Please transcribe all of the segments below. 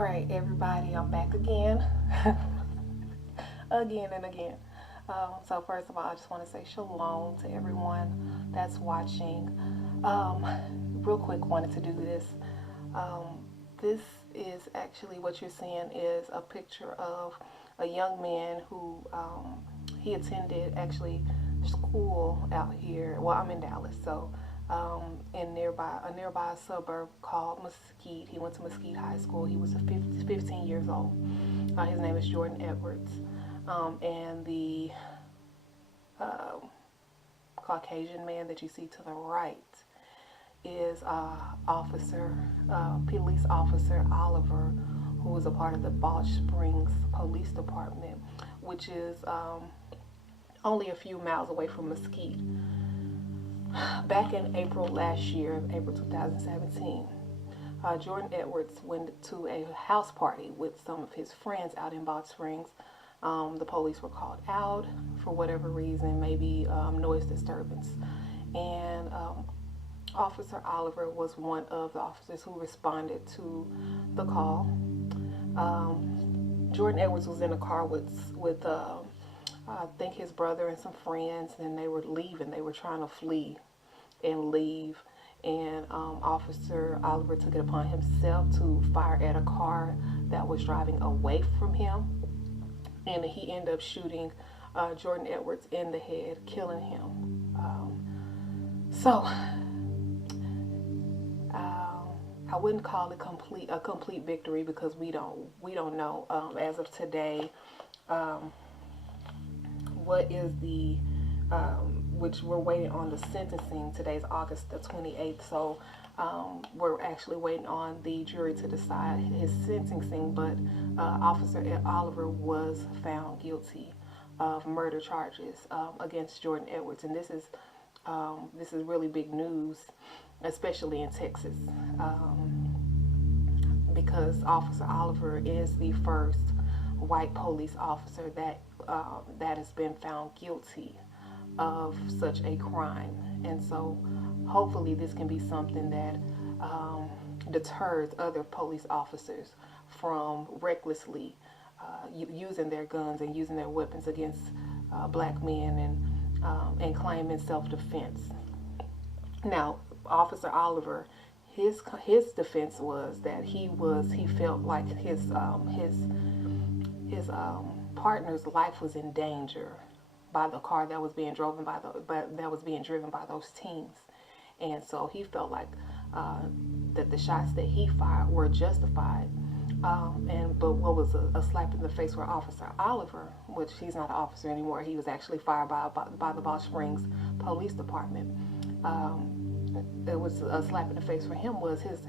All right, everybody, I'm back again, again and again. So first of all, I just want to say shalom to everyone that's watching. Um, Real quick, wanted to do this. This is actually what you're seeing is a picture of a young man who he attended actually school out here. Well, I'm in Dallas, so in nearby suburb called Mesquite. He went to Mesquite High School. He was 15 years old. His name is Jordan Edwards, and the uh, Caucasian man that you see to the right is police officer Oliver, who was a part of the Balch Springs Police Department, which is only a few miles away from Mesquite. Back in April last year, April 2017, Jordan Edwards went to a house party with some of his friends out in Balch Springs. The police were called out for whatever reason, maybe noise disturbance. And Officer Oliver was one of the officers who responded to the call. Jordan Edwards was in a car with I think his brother and some friends, and they were leaving. They were trying to flee and leave. And Officer Oliver took it upon himself to fire at a car that was driving away from him, and he ended up shooting Jordan Edwards in the head, killing him. So I wouldn't call it a complete victory because we don't know as of today what is the which we're waiting on the sentencing. Today's August the 28th, so we're actually waiting on the jury to decide his sentencing. But Officer Oliver was found guilty of murder charges against Jordan Edwards, and this is really big news, especially in Texas, because Officer Oliver is the first white police officer that has been found guilty of such a crime. And so hopefully this can be something that deters other police officers from recklessly using their guns and using their weapons against black men and claiming self-defense. Now, Officer Oliver, his defense was that he felt like his partner's life was in danger by the car that was being driven by those teens, and so he felt like that the shots that he fired were justified. But what was a slap in the face for Officer Oliver, which he's not an officer anymore, he was actually fired by the Balch Springs Police Department. It was a slap in the face for him was his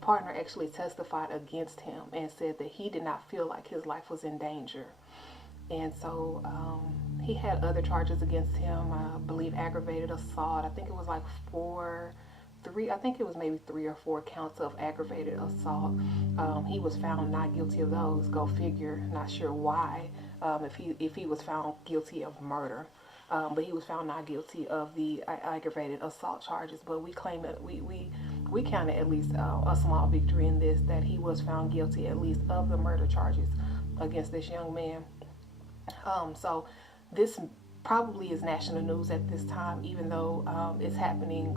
partner actually testified against him and said that he did not feel like his life was in danger. And so he had other charges against him. I believe aggravated assault. I think it was like I think it was maybe 3 or 4 counts of aggravated assault. He was found not guilty of those. Go figure. Not sure why. If he was found guilty of murder, but he was found not guilty of the aggravated assault charges. But we claim that we counted at least a small victory in this, that he was found guilty at least of the murder charges against this young man. So this probably is national news at this time, even though it's happening,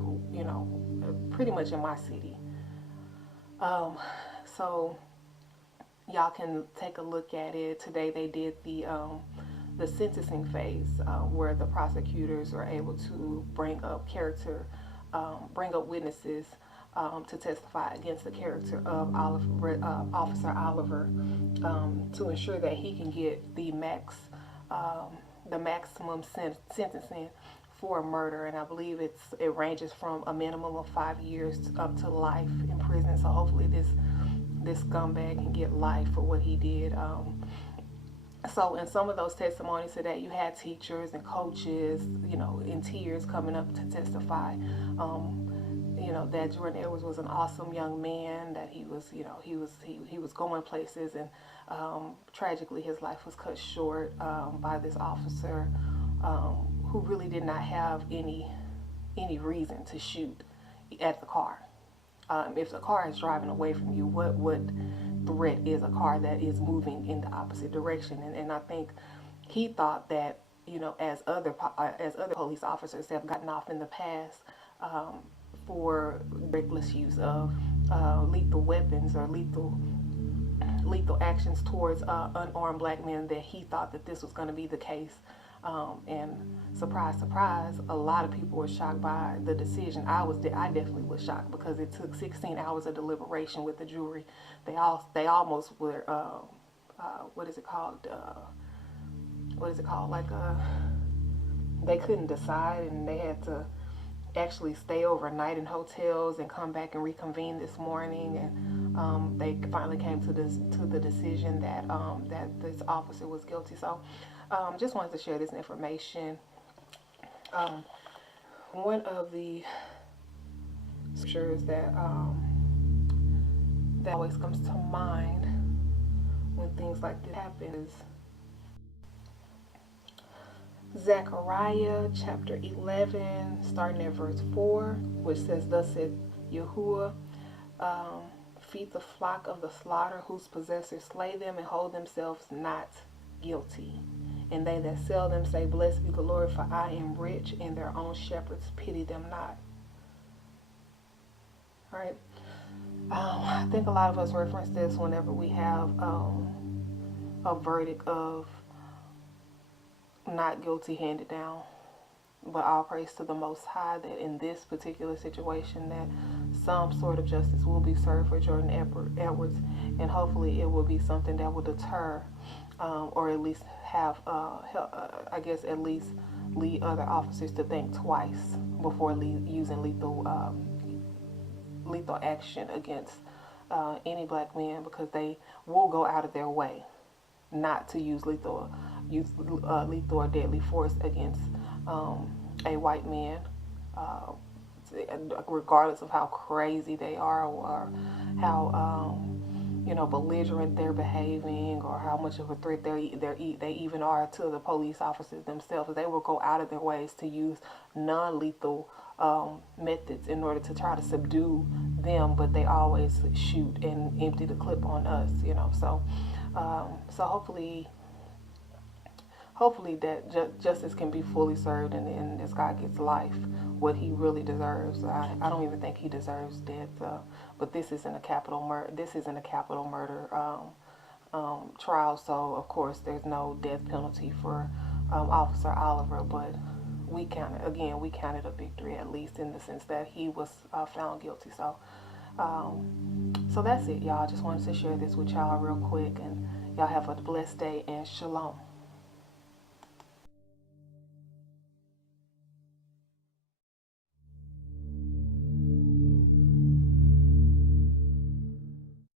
pretty much in my city. So y'all can take a look at it. Today they did the sentencing phase, where the prosecutors are able to bring up witnesses to testify against the character of Officer Oliver, to ensure that he can get the maximum sentencing for murder. And I believe it ranges from a minimum of 5 years up to life in prison. So hopefully this scumbag can get life for what he did. So in some of those testimonies today, you had teachers and coaches, in tears coming up to testify. That Jordan Edwards was an awesome young man, that he was going places, and tragically his life was cut short by this officer who really did not have any reason to shoot at the car. If the car is driving away from you, what would threat is a car that is moving in the opposite direction. And I think he thought that, you know, as other police officers have gotten off in the past for reckless use of lethal weapons or lethal actions towards unarmed black men, that he thought that this was going to be the case. And surprise, surprise, a lot of people were shocked by the decision. I definitely was shocked, because it took 16 hours of deliberation with the jury. They almost were, what is it called? Like, they couldn't decide, and they had to actually stay overnight in hotels and come back and reconvene this morning. And they finally came to the decision that that this officer was guilty. So just wanted to share this information. One of the scriptures that that always comes to mind when things like this happen is Zechariah chapter 11, starting at verse 4, which says, "Thus said Yahuwah, feed the flock of the slaughter, whose possessors slay them and hold themselves not guilty. And they that sell them say, Blessed be the Lord, for I am rich, and their own shepherds pity them not." All right. I think a lot of us reference this whenever we have a verdict of not guilty handed down. But all praise to the Most High that in this particular situation that some sort of justice will be served for Jordan Edwards, and hopefully it will be something that will deter or at least have I guess at least lead other officers to think twice before using lethal action against any black man, because they will go out of their way not to use lethal or deadly force against a white man, regardless of how crazy they are, or how belligerent they're behaving, or how much of a threat they even are to the police officers themselves. They will go out of their ways to use non-lethal methods in order to try to subdue them, but they always shoot and empty the clip on us, so hopefully that justice can be fully served, and this guy gets life, what he really deserves. I don't even think he deserves death, but this isn't a capital murder. This isn't a capital murder trial, so of course there's no death penalty for Officer Oliver. But we counted a victory, at least in the sense that he was found guilty. So that's it, y'all. Just wanted to share this with y'all real quick, and y'all have a blessed day, and shalom.